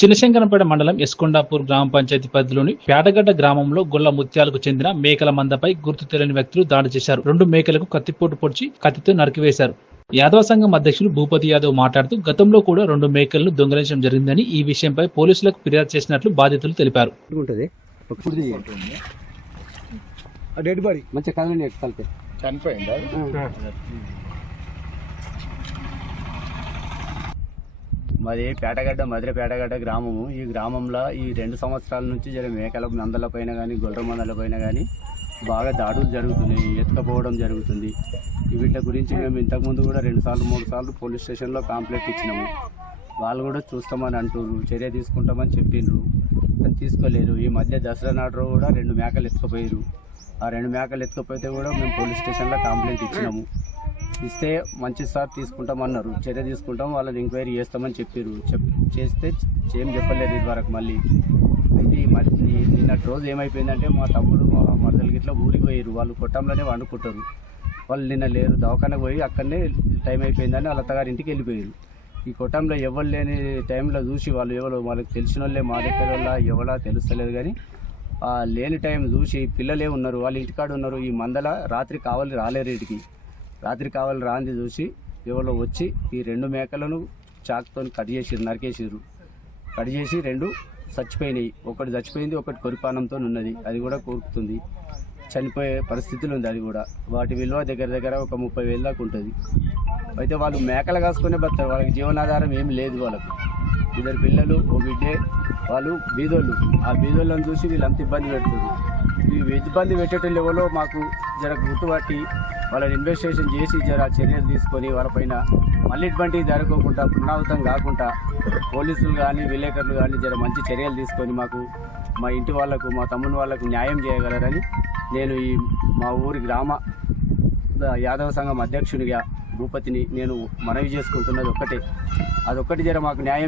చిన్నశంకరంపేట మండలం ఎస్కొండాపూర్ గ్రామ పంచాయతీ పరిధిలోని పేటగడ్డ గ్రామంలో గొల్ల ముత్యాలకు చెందిన మేకల మందపై గుర్తు తెలియని వ్యక్తులు దాడి చేశారు. రెండు మేకలకు కత్తిపోటు పొడిచి కత్తితో నరికివేశారు. యాదవ సంఘం అధ్యక్షులు భూపతి యాదవ్ మాట్లాడుతూ గతంలో కూడా రెండు మేకలను దొంగలించడం జరిగిందని ఈ విషయంపై పోలీసులకు ఫిర్యాదు చేసినట్లు బాధితులు తెలిపారు. చనిపోయిందా? మాది పేటగడ్డ మధుర పేటగడ్డ గ్రామము. ఈ గ్రామంలో ఈ రెండు సంవత్సరాల నుంచి జర మేకల మందల పైన కానీ గొర్రె మందల పైన కానీ బాగా దాడులు జరుగుతున్నాయి ఎత్తుకపోవడం జరుగుతుంది. వీటి గురించి మేము ఇంతకుముందు కూడా రెండు సార్లు మూడు సార్లు పోలీస్ స్టేషన్లో కంప్లైంట్ ఇచ్చినాము. వాళ్ళు కూడా చూస్తామని అంటుర్రు చర్య తీసుకుంటామని చెప్పిండ్రు. తీసుకోలేరు. ఈ మధ్య దసరా నాడు కూడా రెండు మేకలు ఎత్తుకుపోయారు ఆ రెండు మేకలు ఎత్తుకుపోతే కూడా మేము పోలీస్ స్టేషన్లో కంప్లైంట్ ఇచ్చినాము. ఇస్తే మంచి సార్ తీసుకుంటామన్నారు చర్య తీసుకుంటాం వాళ్ళని ఎంక్వైరీ చేస్తామని చెప్పారు చెప్ చేస్తే ఏం చెప్పలేదు ఇదివరకు మళ్ళీ. అయితే నిన్నటి రోజు ఏమైపోయిందంటే మా తమ్ముడు మా మరదలు గిట్లా ఊరికి పోయారు వాళ్ళు కొట్టంలోనే వండుకుంటారు. వాళ్ళు నిన్న లేరు. దవాఖానకు పోయి అక్కడనే టైం అయిపోయిందని వాళ్ళ అత్తగారి ఇంటికి వెళ్ళిపోయారు ఈ కొట్టంలో ఎవరు లేని టైంలో చూసి వాళ్ళు ఎవరు వాళ్ళకి తెలిసిన వాళ్ళే మా దగ్గర వాళ్ళ ఎవరా తెలుస్తలేదు కానీ ఆ లేని టైం చూసి పిల్లలే ఉన్నారు. వాళ్ళ ఇంటికాడ ఉన్నారు. ఈ మందల రాత్రి కావాలి రాలేరు ఇంటికి. రాత్రి కావాలి రాంది చూసి ఎవరో వచ్చి ఈ రెండు మేకలను చాక్తో కట్ చేసిరు నరికేసిర్రు. కట్ చేసి రెండు చచ్చిపోయినాయి. ఒకటి చచ్చిపోయింది ఒకటి కొరిపానంతో ఉన్నది. అది కూడా కోరుకుతుంది. చనిపోయే పరిస్థితులు ఉంది అది కూడా. వాటి విలువ దగ్గర దగ్గర ఒక ముప్పై వేల దాకా ఉంటుంది. అయితే వాళ్ళు మేకలు కాసుకునే బతారు వాళ్ళకి జీవనాధారం ఏం లేదు వాళ్ళకు. ఇద్దరు పిల్లలు ఓ బిడ్డే వాళ్ళు బీదోళ్ళు. ఆ బీదోళ్ళని చూసి వీళ్ళంత ఇబ్బంది పెడుతుంది ఈ ఇబ్బంది పెట్టేటోళ్ళు ఎవరో మాకు జర గుర్తుపట్టి వాళ్ళని ఇన్వెస్టిగేషన్ చేసి జర చర్యలు తీసుకొని వాళ్ళపైన మళ్ళీ ఇటువంటి జరగకుండా పునరావృతం కాకుండా పోలీసులు కానీ విలేకరులు కానీ జర మంచి చర్యలు తీసుకొని మాకు మా ఇంటి వాళ్ళకు మా తమ్ముని వాళ్ళకు న్యాయం చేయగలరని నేను ఈ మా ఊరి గ్రామ యాదవ సంఘం అధ్యక్షునిగా భూపతిని నేను మనవి చేసుకుంటున్నది ఒక్కటే. అదొక్కటి జర మాకు న్యాయం